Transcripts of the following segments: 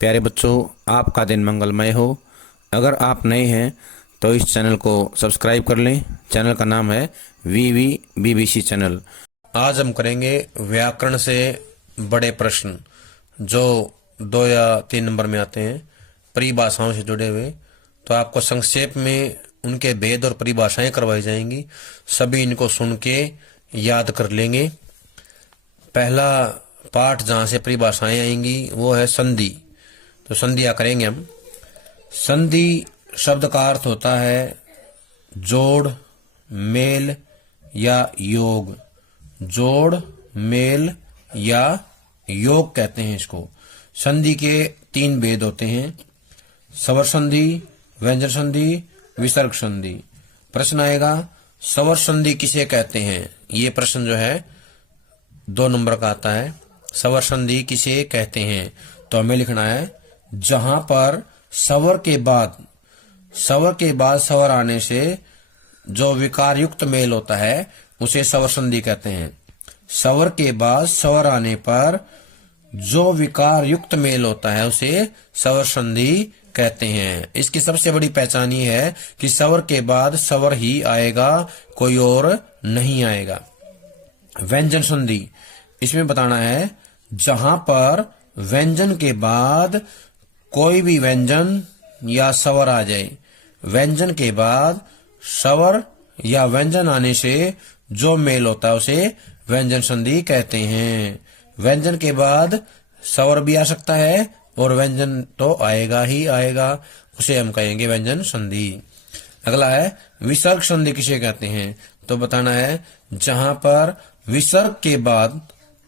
प्यारे बच्चों, आपका दिन मंगलमय हो। अगर आप नए हैं तो इस चैनल को सब्सक्राइब कर लें। चैनल का नाम है वीवी बीबीसी चैनल। आज हम करेंगे व्याकरण से बड़े प्रश्न जो 2 या 3 नंबर में आते हैं, परिभाषाओं से जुड़े हुए। तो आपको संक्षेप में उनके भेद और परिभाषाएं करवाई जाएंगी। सभी इनको सुन के याद कर लेंगे। पहला पाठ जहाँ से परिभाषाएं आएंगी वो है संधि। तो संधियाँ करेंगे हम। संधि शब्द का अर्थ होता है जोड़, मेल या योग। जोड़, मेल या योग कहते हैं इसको। संधि के 3 भेद होते हैं: स्वर संधि, व्यंजन संधि, विसर्ग संधि। प्रश्न आएगा स्वर संधि किसे कहते हैं? ये प्रश्न जो है 2 नंबर का आता है। स्वर संधि किसे कहते हैं? तो हमें लिखना है जहां पर स्वर के बाद स्वर आने से जो विकार युक्त मेल होता है उसे स्वर संधि कहते हैं। स्वर के बाद स्वर आने पर जो विकार युक्त मेल होता है उसे स्वर संधि कहते हैं। इसकी सबसे बड़ी पहचान ये है कि स्वर के बाद स्वर ही आएगा, कोई और नहीं आएगा। व्यंजन संधि, इसमें बताना है जहां पर व्यंजन के बाद कोई भी व्यंजन या स्वर आ जाए। व्यंजन के बाद स्वर या व्यंजन आने से जो मेल होता है उसे व्यंजन संधि कहते हैं। व्यंजन के बाद स्वर भी आ सकता है और व्यंजन तो आएगा ही आएगा, उसे हम कहेंगे व्यंजन संधि। अगला है विसर्ग संधि किसे कहते हैं? तो बताना है जहां पर विसर्ग के बाद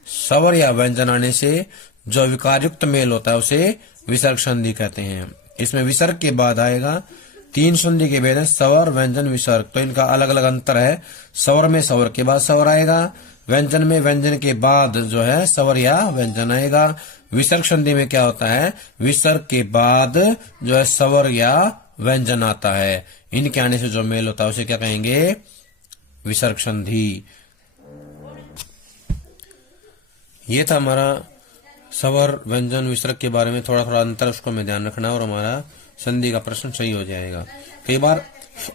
स्वर या व्यंजन आने से जो विकारयुक्त मेल होता है उसे विसर्ग संधि कहते हैं। इसमें विसर्ग के बाद आएगा 3 संधि के भेद हैं: स्वर, व्यंजन, विसर्ग। तो इनका अलग अलग अंतर है। स्वर में स्वर के बाद स्वर आएगा, व्यंजन में व्यंजन के बाद जो है स्वर या व्यंजन आएगा। विसर्ग संधि में क्या होता है? विसर्ग के बाद जो है स्वर या व्यंजन आता है। इनके आने से जो मेल होता है उसे क्या कहेंगे? विसर्ग संधि। ये था हमारा स्वर, व्यंजन, विसर्ग के बारे में थोड़ा थोड़ा अंतर, उसको में ध्यान रखना और हमारा संधि का प्रश्न सही हो जाएगा। कई बार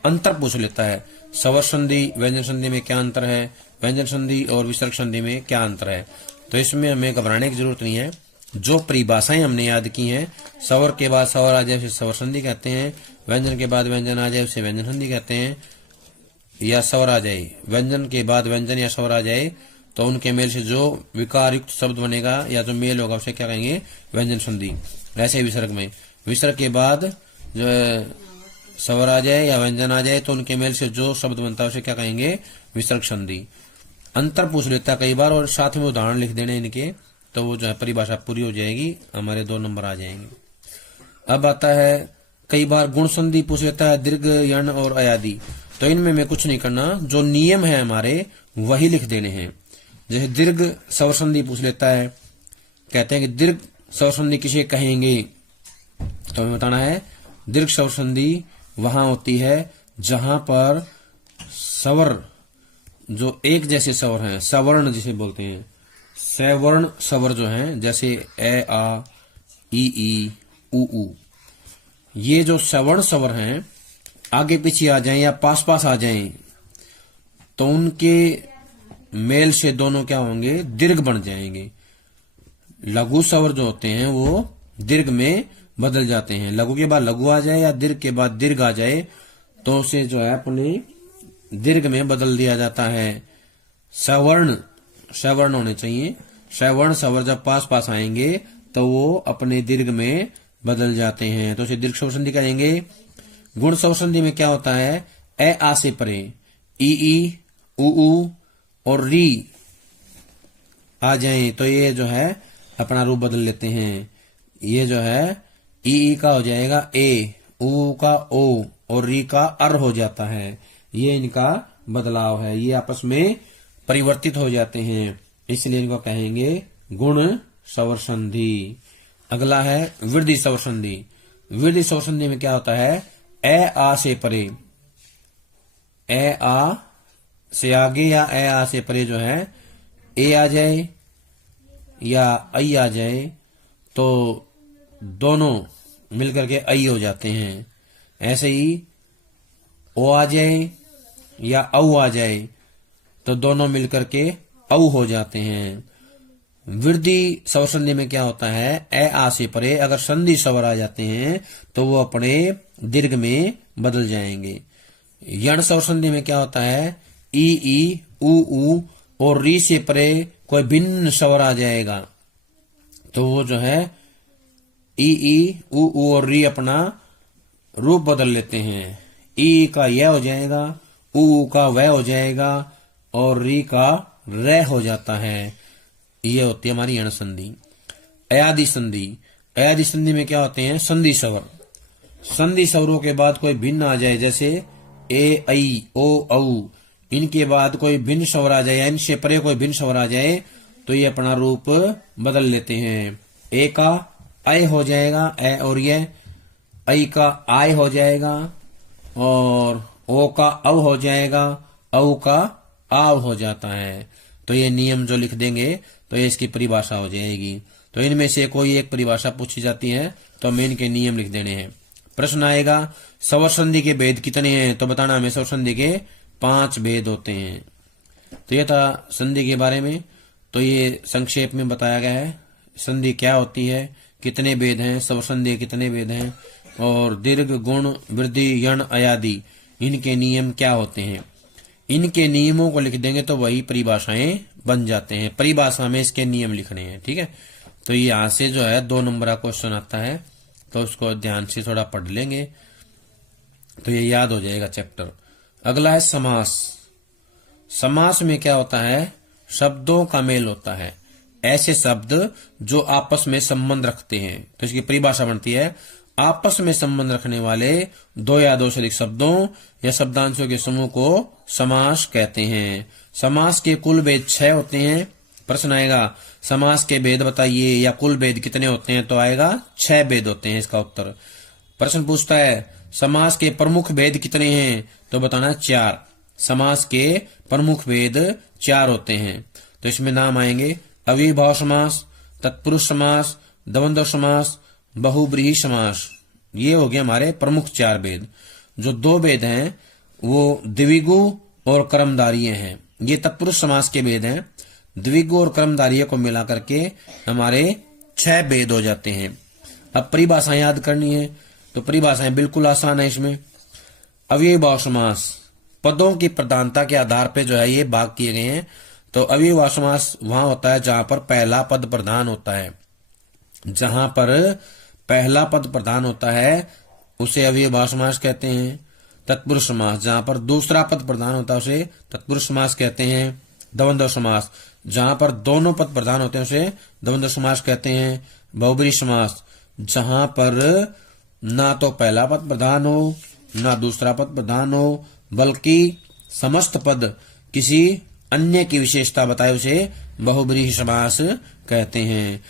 अंतर पूछ लेता है, स्वर संधि, व्यंजन संधि में क्या अंतर है, व्यंजन संधि और विसर्ग संधि में क्या अंतर है। तो इसमें हमें घबराने की जरूरत नहीं है। जो परिभाषाएं हमने याद की हैं, स्वर के बाद स्वर आ जाए उसे स्वर संधि कहते हैं, व्यंजन के बाद व्यंजन आ जाए उसे व्यंजन संधि कहते हैं, या स्वर आ जाए, व्यंजन के बाद व्यंजन या स्वर आ जाए तो उनके मेल से जो विकार युक्त शब्द बनेगा या जो मेल होगा उसे क्या कहेंगे? व्यंजन संधि। ऐसे विसर्ग में विसर्ग के बाद जो स्वर आ जाए या व्यंजन आ जाए तो उनके मेल से जो शब्द बनता है उसे क्या कहेंगे? विसर्ग संधि। अंतर पूछ लेता है कई बार और साथ में उदाहरण लिख देने इनके, तो वो जो है परिभाषा पूरी हो जाएगी, हमारे 2 नंबर आ जाएंगे। अब आता है कई बार गुण संधि पूछ लेता है, दीर्घ, यण और अयादि। तो इनमें मैं कुछ नहीं करना, जो नियम है हमारे वही लिख देने हैं। जैसे दीर्घ स्वर संधि पूछ लेता है, कहते हैं कि दीर्घ स्वर संधि किसे कहेंगे? तो हमें बताना है दीर्घ स्वर संधि वहां होती है जहां पर स्वर जो एक जैसे स्वर हैं, सवर्ण जिसे बोलते हैं, सवर्ण स्वर जो हैं, जैसे ए, आ, ई, उ, ये जो सवर्ण स्वर हैं आगे पीछे आ जाएं या पास पास आ जाएं तो उनके मेल से दोनों क्या होंगे? दीर्घ बन जाएंगे। लघु स्वर जो होते हैं वो दीर्घ में बदल जाते हैं। लघु के बाद लघु आ जाए या दीर्घ के बाद दीर्घ आ जाए तो उसे जो है अपने दीर्घ में बदल दिया जाता है। सवर्ण होने चाहिए। सवर्ण स्वर जब पास पास आएंगे तो वो अपने दीर्घ में बदल जाते हैं, तो उसे दीर्घ स्वर संधि कहेंगे। गुण स्वर संधि में क्या होता है? ए, आ से परे ई, उ और री आ जाए तो ये जो है अपना रूप बदल लेते हैं। ये जो है ई का हो जाएगा ए, उ का ओ और री का अर हो जाता है। ये इनका बदलाव है, ये आपस में परिवर्तित हो जाते हैं, इसलिए इनको कहेंगे गुण स्वर संधि। अगला है वृद्धि स्वर संधि। वृद्धि स्वर संधि में क्या होता है? ए, आ से परे, ए, आ से आगे या ए, आ से परे जो है ए आ जाए या आई आ जाए तो दोनों मिलकर के ऐ हो जाते हैं। ऐसे ही ओ आ जाए या औ आ जाए तो दोनों मिलकर के औ हो जाते हैं। वृद्धि स्वर संधि में क्या होता है, ए आ से परे अगर संधि स्वर आ जाते हैं तो वो अपने दीर्घ में बदल जाएंगे। यण स्वर संधि में क्या होता है, ई ऊ और री से परे कोई भिन्न स्वर आ जाएगा तो वो जो है ई ऊ और री अपना रूप बदल लेते हैं। ई का यह हो जाएगा, ऊ का वह हो जाएगा और री का रे हो जाता है। ये होती है हमारी यण संधि। अयादि संधि, अयादि संधि में क्या होते हैं, संधि स्वर। संधि स्वरों के बाद कोई भिन्न आ जाए, जैसे ए ऐ ओ औ, इनके बाद कोई भिन्न स्वर आ जाए या इनसे परे कोई भिन्न स्वर आ जाए तो ये अपना रूप बदल लेते हैं। ए का ऐ हो जाएगा, ए और ये, ऐ का आय हो जाएगा और ओ का औ हो जाएगा, औ का आव हो जाता है। तो ये नियम जो लिख देंगे तो ये इसकी परिभाषा हो जाएगी। तो इनमें से कोई एक परिभाषा पूछी जाती है तो हमें इनके नियम लिख देने हैं। प्रश्न आएगा स्वर संधि के भेद कितने हैं, तो बताना हमें स्वर संधि के 5 भेद होते हैं। तो ये था संधि के बारे में। तो ये संक्षेप में बताया गया है संधि क्या होती है, कितने भेद हैं, स्वर संधि कितने भेद हैं और दीर्घ, गुण, वृद्धि, यण, अयादि इनके नियम क्या होते हैं। इनके नियमों को लिख देंगे तो वही परिभाषाएं बन जाते हैं। परिभाषा में इसके नियम लिखने हैं, ठीक है। तो यहां से जो है 2 नंबर का क्वेश्चन आता है तो उसको ध्यान से थोड़ा पढ़ लेंगे तो ये याद हो जाएगा चैप्टर। अगला है समास। समास में क्या होता है, शब्दों का मेल होता है। ऐसे शब्द जो आपस में संबंध रखते हैं। तो इसकी परिभाषा बनती है आपस में संबंध रखने वाले 2 या 2 से अधिक शब्दों या शब्दांशों के समूह को समास कहते हैं। समास के कुल भेद 6 होते हैं। प्रश्न आएगा समास के भेद बताइए या कुल भेद कितने होते हैं, तो आएगा 6 भेद होते हैं इसका उत्तर। प्रश्न पूछता है समास के प्रमुख भेद कितने हैं, तो बताना 4। समास के प्रमुख भेद 4 होते हैं। तो इसमें नाम आएंगे अव्ययीभाव समास, तत्पुरुष समास, द्वंद्व समास, बहुब्रीहि समास। ये हो गए हमारे प्रमुख 4 भेद। जो 2 भेद हैं वो द्विगु और कर्मधारय हैं। ये तत्पुरुष समास के भेद हैं। द्विगु और कर्मधारय को मिला करके हमारे 6 भेद हो जाते हैं। अब परिभाषाएं याद करनी है तो परिभाषाएं बिल्कुल आसान है। इसमें अव्ययीभाव समास पदों की प्रधानता के आधार पे जो है ये भाग किए गए हैं। तो अव्ययीभाव समास वहां होता है जहां पर पहला पद प्रधान होता है। जहां पर पहला पद प्रधान होता है उसे अव्ययीभाव समास कहते हैं। तत्पुरुष समास जहां पर दूसरा पद प्रधान होता है उसे तत्पुरुष समास कहते हैं। द्वंद्व समास जहां पर दोनों पद प्रधान होते हैं उसे द्वंद्व समास कहते हैं। बहुब्रीहि समास जहां पर ना तो पहला पद प्रधान हो ना दूसरा पद प्रधान हो बल्कि समस्त पद किसी अन्य की विशेषता बताए उसे बहुब्रीहि समास कहते हैं।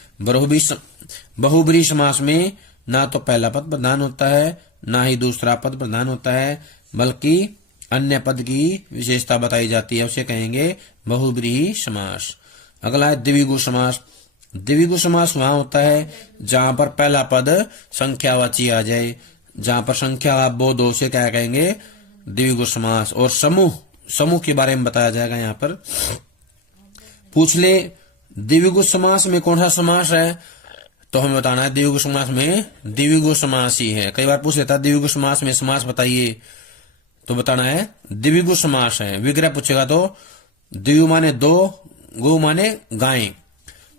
बहुब्रीहि समास में ना तो पहला पद प्रधान होता है ना ही दूसरा पद प्रधान होता है बल्कि अन्य पद की विशेषता बताई जाती है, उसे कहेंगे बहुब्रीहि समास। अगला है द्विगु समास। द्विगु समास वहां होता है जहां पर पहला पद संख्यावाची आ जाए। जहां पर संख्या बोध हो उसे क्या कहेंगे, द्विगु समास। और समूह के बारे में बताया जाएगा। यहाँ पर पूछ ले द्विगु समास में कौन सा समास है, तो हमें बताना है द्विगु समास में द्विगु समास ही है। कई बार पूछ लेता है द्विगु समास में समास बताइए, तो बताना है द्विगु समास है। विग्रह पूछेगा तो द्विगु माने 2, गौ माने गाय,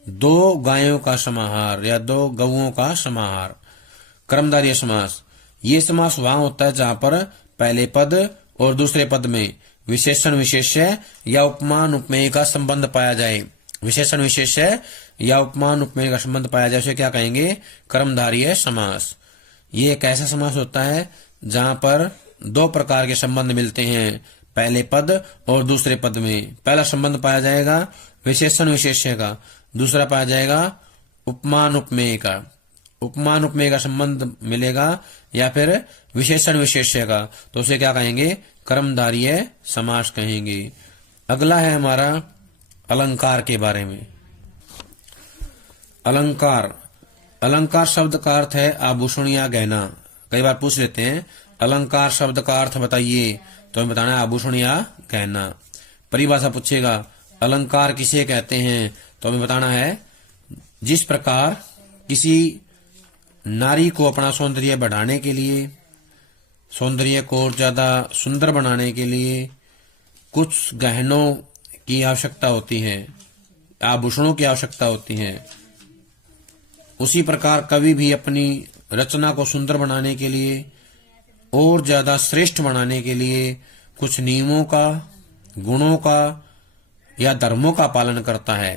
2 गायों का समाहार या 2 गौओं का समाहार। कर्मधारय समास ये समास वहां होता है जहां पर पहले पद और दूसरे पद में विशेषण विशेष्य या उपमान उपमेय का संबंध पाया जाए। विशेषण विशेष्य या उपमान उपमेय का संबंध पाया जाए उसे क्या कहेंगे, कर्मधारय समास। ये एक ऐसा समास होता है जहां पर 2 प्रकार के संबंध मिलते हैं, पहले पद और दूसरे पद में। पहला संबंध पाया जाएगा विशेषण विशेष्य का, दूसरा पाया जाएगा उपमान उपमेय का। उपमान उपमेय का संबंध मिलेगा या फिर विशेषण विशेष्य का, तो उसे क्या कहेंगे, कर्मधारय समास कहेंगे। अगला है हमारा अलंकार के बारे में। अलंकार अलंकार शब्द का अर्थ है आभूषण या गहना। कई बार पूछ लेते हैं अलंकार शब्द का अर्थ बताइए, तो हमें बताना है आभूषण या गहना। परिभाषा पूछेगा अलंकार किसे कहते हैं, तो हमें बताना है जिस प्रकार किसी नारी को अपना सौंदर्य बढ़ाने के लिए, सौंदर्य को और ज्यादा सुंदर बनाने के लिए कुछ गहनों की आवश्यकता होती है, आभूषणों की आवश्यकता होती है, उसी प्रकार कवि भी अपनी रचना को सुंदर बनाने के लिए और ज्यादा श्रेष्ठ बनाने के लिए कुछ नियमों का, गुणों का या धर्मों का पालन करता है।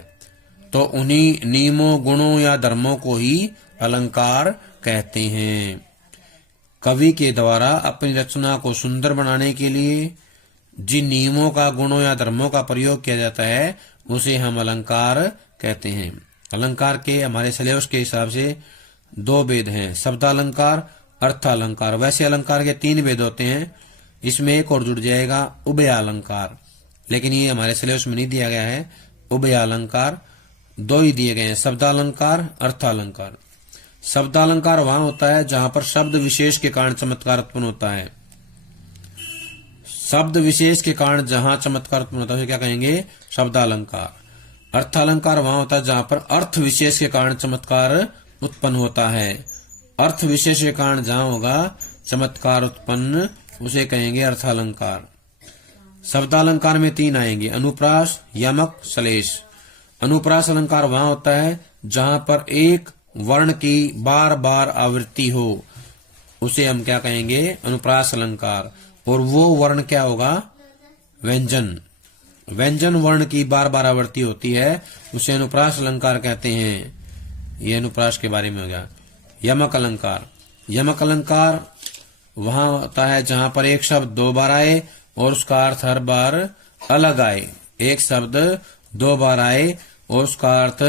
तो उन्हीं नियमों, गुणों या धर्मों को ही अलंकार कहते हैं। कवि के द्वारा अपनी रचना को सुंदर बनाने के लिए जिन नियमों का, गुणों या धर्मों का प्रयोग किया जाता है उसे हम अलंकार कहते हैं। अलंकार के हमारे सिलेबस के हिसाब से 2 भेद हैं, शब्दालंकार, अर्थालंकार। वैसे अलंकार के 3 भेद होते हैं, इसमें एक और जुड़ जाएगा उभयालंकार, लेकिन ये हमारे सिलेबस में नहीं दिया गया है। उभयालंकार 2 ही दिए गए हैं, शब्दालंकार, अर्थालंकार। शब्दालंकार वहां होता है जहां पर शब्द विशेष के कारण चमत्कार उत्पन्न होता है। शब्द विशेष के कारण जहां चमत्कार उत्पन्न होता है क्या कहेंगे, शब्दालंकार। अर्थालंकार वहां होता है जहां पर अर्थ विशेष के कारण चमत्कार उत्पन्न होता है। अर्थ विशेष के कारण जहां होगा चमत्कार उत्पन्न, उसे कहेंगे अर्थालंकार। शब्दालंकार में 3 आएंगे, अनुप्रास, यमक, श्लेष। अनुप्रास अलंकार वहां होता है जहां पर एक वर्ण की बार बार आवृत्ति हो, उसे हम क्या कहेंगे, अनुप्रास अलंकार। और वो वर्ण क्या होगा, व्यंजन। व्यंजन वर्ण की बार बार आवृत्ति होती है, उसे अनुप्रास अलंकार कहते हैं। ये अनुप्रास के बारे में हो गया। यमक अलंकार, यमक अलंकार वहां होता है जहां पर एक शब्द 2 बार आए और उसका अर्थ हर बार अलग आए। एक शब्द 2 बार आए और उसका अर्थ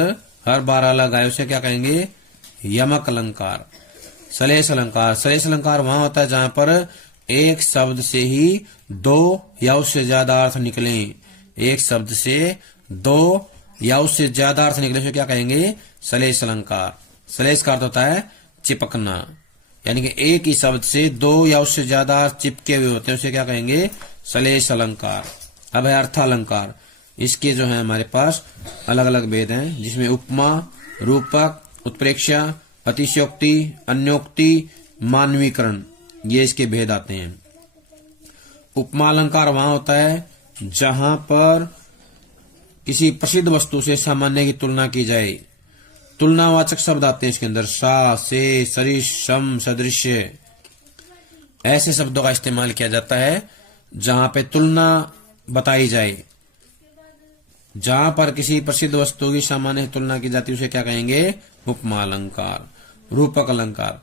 हर बार अलग आए, उसे क्या कहेंगे, यमक अलंकार। श्लेष अलंकार, श्लेष अलंकार वहां होता है जहां पर एक शब्द से ही 2 या उससे ज्यादा अर्थ निकले। एक शब्द से 2 या उससे ज्यादा अर्थ निकले, उसे क्या कहेंगे, श्लेष अलंकार। श्लेष का अर्थ होता है चिपकना, यानी कि एक ही शब्द से 2 या उससे ज्यादा अर्थ चिपके हुए होते हैं, उसे क्या कहेंगे, श्लेष अलंकार। अब है अर्थालंकार। इसके जो है हमारे पास अलग अलग भेद हैं, जिसमें उपमा, रूपक, उत्प्रेक्षा, अतिशयोक्ति, अन्योक्ति, मानवीकरण, ये इसके भेद आते हैं। उपमा अलंकार वहां होता है जहां पर किसी प्रसिद्ध वस्तु से सामान्य की तुलना की जाए। तुलनावाचक शब्द आते हैं इसके अंदर, सा, से, सरिश, सम, सदृश्य। ऐसे शब्दों का इस्तेमाल किया जाता है जहां पे तुलना बताई जाए। जहां पर किसी प्रसिद्ध वस्तु की सामान्य तुलना की जाती है उसे क्या कहेंगे, उपमा अलंकार। रूपक अलंकार,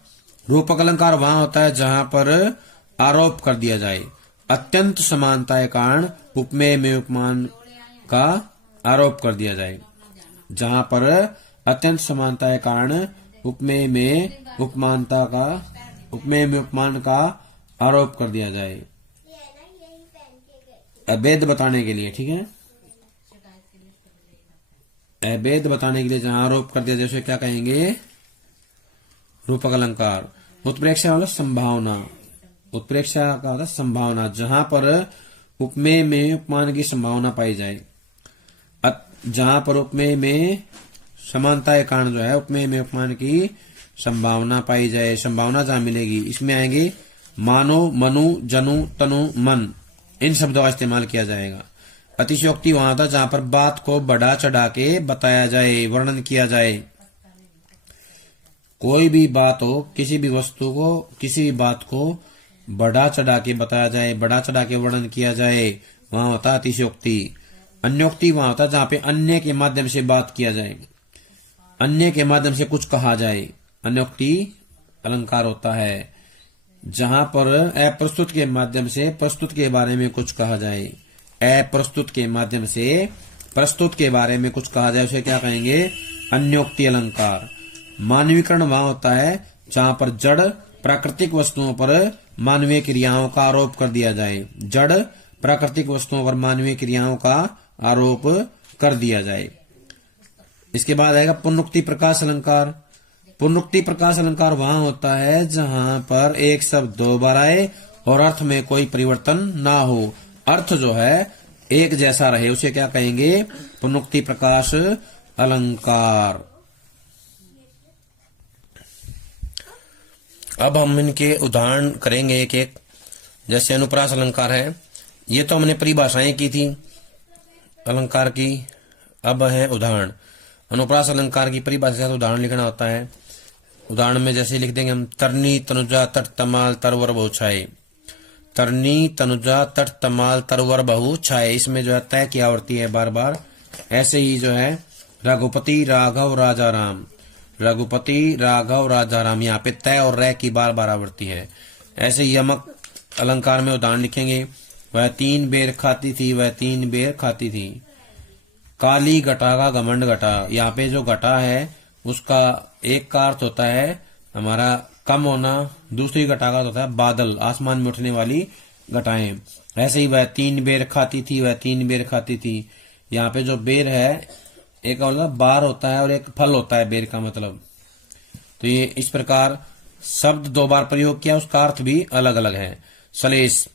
रूपक अलंकार वहां होता है जहां पर आरोप कर दिया जाए। अत्यंत समानता के कारण उपमेय में उपमान का आरोप कर दिया जाए। जहां पर अत्यंत समानता के कारण उपमेय में उपमान का आरोप कर दिया जाए, अभेद बताने के लिए। ठीक है, अभेद बताने के लिए जहां आरोप कर दिया जाए उसे क्या कहेंगे, रूपक अलंकार। उत्प्रेक्षा वाला संभावना, उत्प्रेक्षा का होता है संभावना, जहां पर उपमेय में उपमान की संभावना पाई जाए। जहां पर उपमेय में समानता के कारण जो है उपमेय में उपमान की संभावना पाई जाए, संभावना जहां मिलेगी, इसमें आएंगे मानो, मनु, जनु, तनु, मन, इन शब्दों का इस्तेमाल किया जाएगा। अतिशयोक्ति वहां था जहां पर बात को बढ़ा चढ़ा के बताया जाए, वर्णन किया जाए। कोई भी बात हो, किसी भी वस्तु को, किसी भी बात को बढ़ा चढ़ा के बताया जाए, बढ़ा चढ़ा के वर्णन किया जाए, वहां होता है अतिशयोक्ति। अन्योक्ति वहां होता है जहां पे अन्य के माध्यम से बात किया जाए, अन्य के माध्यम से कुछ कहा जाए। अन्योक्ति अलंकार होता है जहां पर अप्रस्तुत के माध्यम से प्रस्तुत के बारे में कुछ कहा जाए। अप्रस्तुत के माध्यम से प्रस्तुत के बारे में कुछ कहा जाए, उसे क्या कहेंगे, अन्योक्ति अलंकार। मानवीकरण वहां होता है जहां पर जड़ प्राकृतिक वस्तुओं पर मानवीय क्रियाओं का आरोप कर दिया जाए। जड़ प्राकृतिक वस्तुओं पर मानवीय क्रियाओं का आरोप कर दिया जाए। इसके बाद आएगा पुनरुक्ति प्रकाश अलंकार। पुनरुक्ति प्रकाश अलंकार वहां होता है जहां पर एक शब्द दो बार आए और अर्थ में कोई परिवर्तन ना हो, अर्थ जो है एक जैसा रहे, उसे क्या कहेंगे? पुनरुक्ति प्रकाश अलंकार। अब हम इनके उदाहरण करेंगे एक एक। जैसे अनुप्रास अलंकार है, ये तो हमने परिभाषाएं की थी अलंकार की। अब है उदाहरण। अनुप्रास अलंकार की परिभाषा से उदाहरण लिखना होता है। उदाहरण में जैसे लिख देंगे हम, तरनी तनुजा तट तमाल तरवर बहु छाए। तरनी तनुजा तट तमाल तरवर बहु छाए, इसमें जो है तय की आवृत्ति है बार बार। ऐसे ही जो है रघुपति राघव राजा राम, रघुपति राघव राजा राम, यहाँ पे तय और रै की बार बार आवृत्ति है। ऐसे यमक अलंकार में उदाहरण लिखेंगे, वह 3 बेर खाती थी, वह 3 बेर खाती थी। काली घटा का घमंड घटा, यहाँ पे जो घटा है उसका एक का अर्थ होता है हमारा कम होना, दूसरी घटा का होता है बादल, आसमान में उठने वाली घटाएं। ऐसे ही वह 3 बेर खाती थी, वह 3 बेर खाती थी। यहाँ पे जो बेर है एक मतलब बार होता है और एक फल होता है बेर का मतलब। तो ये इस प्रकार शब्द 2 बार प्रयोग किया, उसका अर्थ भी अलग अलग है। सलेश,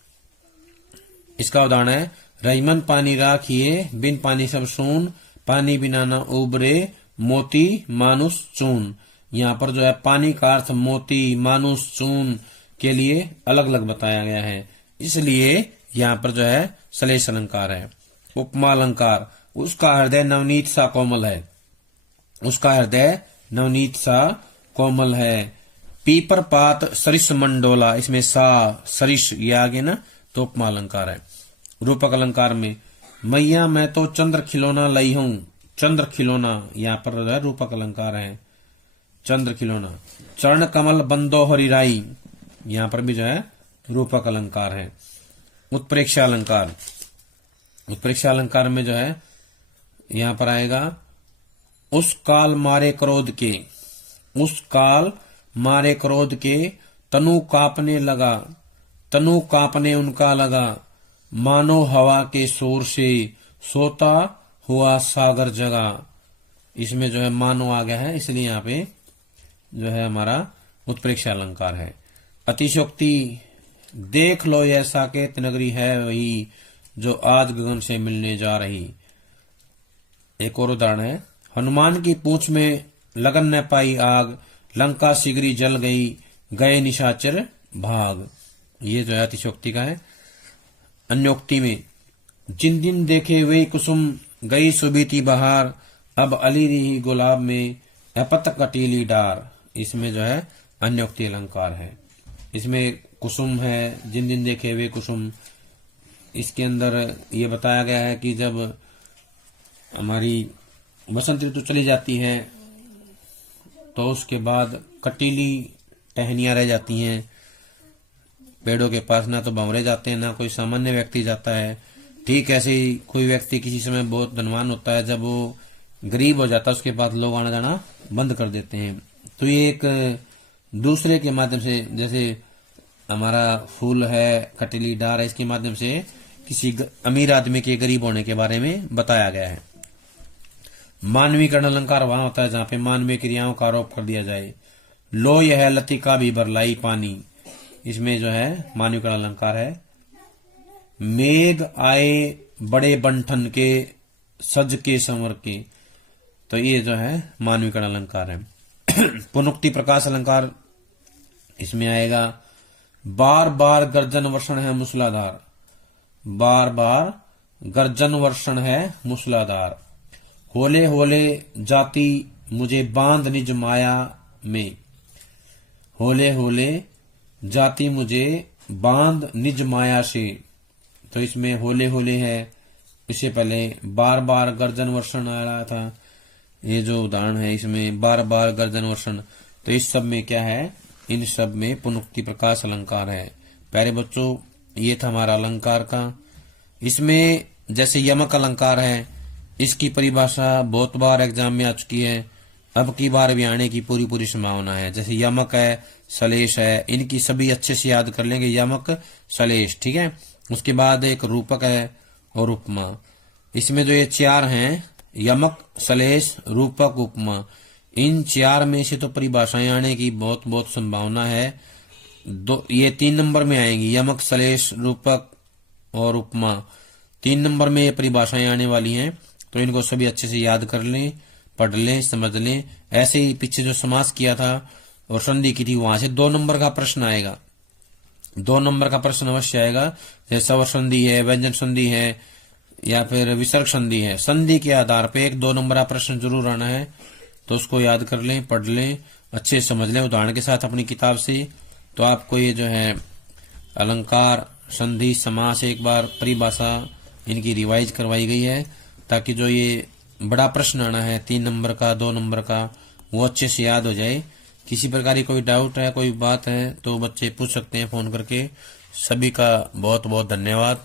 इसका उदाहरण है, रहीमन पानी राखिए बिन पानी सब सून, पानी बिना न उबरे मोती मानुष चून। यहाँ पर जो है पानी का अर्थ मोती मानुष चून के लिए अलग अलग बताया गया है, इसलिए यहाँ पर जो है सलेश अलंकार है। उपमा अलंकार, उसका हृदय नवनीत सा कोमल है, उसका हृदय नवनीत सा कोमल है। पीपर पात सरिस मंडोला, इसमें सा सरिस ये आगे ना, तो उपमा अलंकार है। रूपक अलंकार में, मैया मैं तो चंद्र खिलौना लाई हूं, चंद्र खिलौना यहाँ पर रूपक अलंकार है, चंद्र खिलौना। चरण कमल बंदो हरिराई, यहाँ पर भी जो है रूपक अलंकार है। उत्प्रेक्षा अलंकार, उत्प्रेक्षा अलंकार में जो है यहाँ पर आएगा, उस काल मारे क्रोध के, उस काल मारे क्रोध के, तनु कांपने लगा, तनु कांपने उनका लगा, मानो हवा के शोर से सोता हुआ सागर जगा। इसमें जो है मानो आ गया है, इसलिए यहाँ पे जो है हमारा उत्प्रेक्षा अलंकार है। अतिशोक्ति, देख लो यह साकेत नगरी है वही, जो आज गगन से मिलने जा रही। एक और उदाहरण है, हनुमान की पूंछ में लगन न पाई आग, लंका सिगरी जल गई, गए निशाचर भाग। ये जो है अतिशोक्ति का है। अन्योक्ति में, जिन दिन देखे वे कुसुम, गई सुबीती बहार, अब अली रही गुलाब में, अपत कटीली डार। इसमें जो है अन्योक्ति अलंकार है। इसमें कुसुम है, जिन दिन देखे वे कुसुम। इसके अंदर ये बताया गया है कि जब हमारी बसंत ऋतु चली जाती है तो उसके बाद कटीली टहनियां रह जाती हैं पेड़ों के पास, ना तो भंवरे जाते हैं ना कोई सामान्य व्यक्ति जाता है। ठीक ऐसे ही कोई व्यक्ति किसी समय बहुत धनवान होता है, जब वो गरीब हो जाता है उसके पास लोग आना जाना बंद कर देते हैं। तो ये एक दूसरे के माध्यम से, जैसे हमारा फूल है कटीली डार है, इसके माध्यम से किसी अमीर आदमी के गरीब होने के बारे में बताया गया है। मानवीकरण अलंकार वहां होता है जहां पे मानवीय क्रियाओं का आरोप कर दिया जाए। लो यह लतिका भी बरलाई पानी, इसमें जो है मानवीकरण अलंकार है। मेघ आए बड़े बंठन के, सज के संवर के, तो ये जो है मानवीकरण अलंकार है। पुनरुक्ति प्रकाश अलंकार, इसमें आएगा, बार बार गर्जन वर्षण है मूसलाधार, बार बार गर्जन वर्षण है मूसलाधार। होले होले जाति मुझे बांध निज माया में, होले होले जाति मुझे बांध निज माया से। तो इसमें होले होले है, इससे पहले बार बार गर्जन वर्षण आ रहा था। ये जो उदाहरण है इसमें बार बार गर्जन वर्षण, तो इस सब में क्या है, इन सब में पुनरुक्ति प्रकाश अलंकार है। प्यारे बच्चों, ये था हमारा अलंकार का। इसमें जैसे यमक अलंकार है, इसकी परिभाषा बहुत बार एग्जाम में आ चुकी है, अब की बार भी आने की पूरी पूरी संभावना है। जैसे यमक है, सलेश है, इनकी सभी अच्छे से याद कर लेंगे, यमक सलेश, ठीक है। उसके बाद एक रूपक है और उपमा। इसमें जो ये 4 हैं, यमक सलेश रूपक उपमा, इन 4 में से तो परिभाषाएं आने की बहुत बहुत संभावना है। ये 3 नंबर में आएंगी, यमक, सलेश, रूपक और उपमा। 3 नंबर में ये परिभाषाएं आने वाली हैं, तो इनको सभी अच्छे से याद कर लें, पढ़ लें, समझ लें। ऐसे ही पीछे जो समास किया था और संधि की थी, वहां से 2 नंबर का प्रश्न आएगा। 2 नंबर का प्रश्न अवश्य आएगा, जैसे स्वर संधि है, व्यंजन संधि है या फिर विसर्ग संधि है। संधि के आधार पे 1-2 नंबर का प्रश्न जरूर आना है, तो उसको याद कर लें, पढ़ लें, अच्छे से समझ लें उदाहरण के साथ अपनी किताब से। तो आपको ये जो है अलंकार, संधि, समास, एक बार परिभाषा इनकी रिवाइज करवाई गई है, ताकि जो ये बड़ा प्रश्न आना है 3 नंबर का, 2 नंबर का, वो अच्छे से याद हो जाए। किसी प्रकार की कोई डाउट है, कोई बात है, तो बच्चे पूछ सकते हैं फोन करके। सभी का बहुत बहुत धन्यवाद।